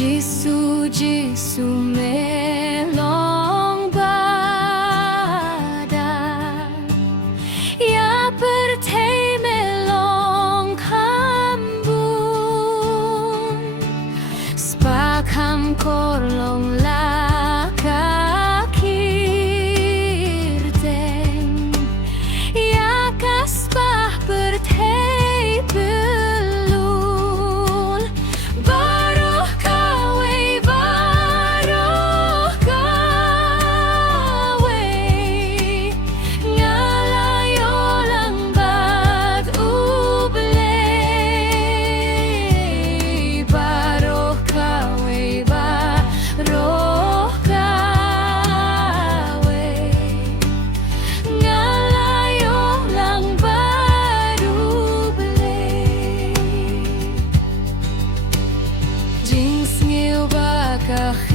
Jisu Jisu melong badan ya pertei melong kambun spakam korlong laka kirteng ya kaspah pertei belul baruh kawe ngalayo lang bat ublay baruh kawe ngalayo lang bat ublay Jings ngil bakahimat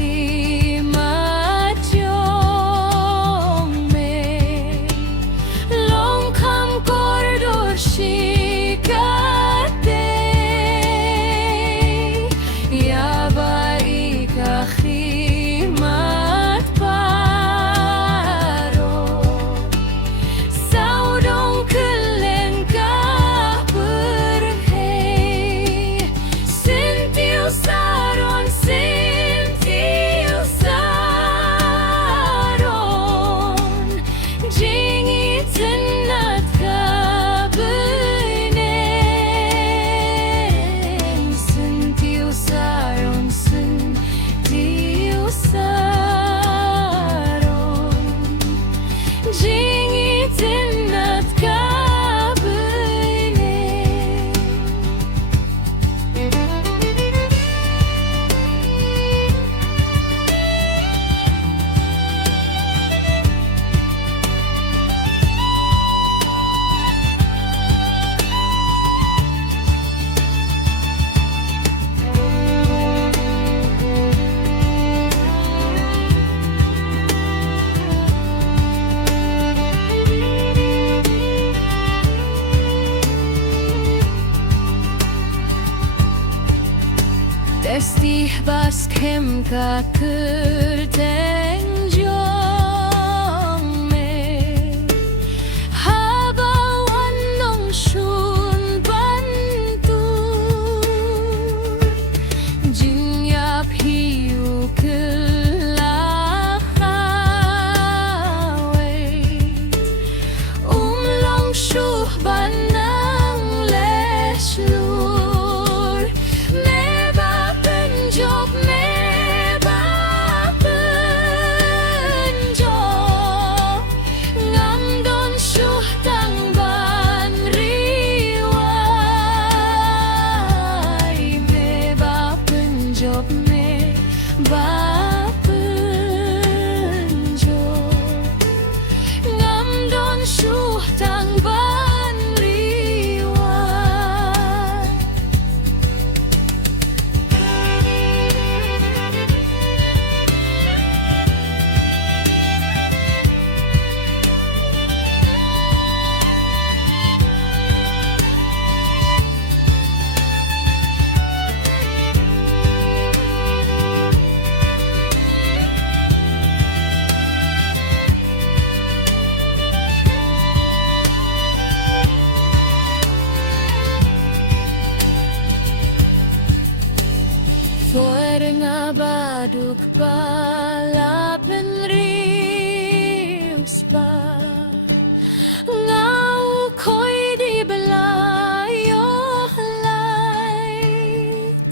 yong me long kam koridor shikate ya ba ikahimat paro saudong kelen ka berhei Sintiu saron jingi tenat ka benem Sintiu saron jingi tenat ka benem Testih bas kem ka kerteng jong me habawan nong shun bantur jinyap hiu kelahawe long shuh banang leslur Job meba penjob ngam don shuh tang ban riwai meba penjob meba penjob ngam don shuh tang ban riwai Suara baduk balapan rius pa ngau koi di belayo lait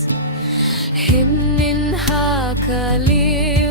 himnin hakalir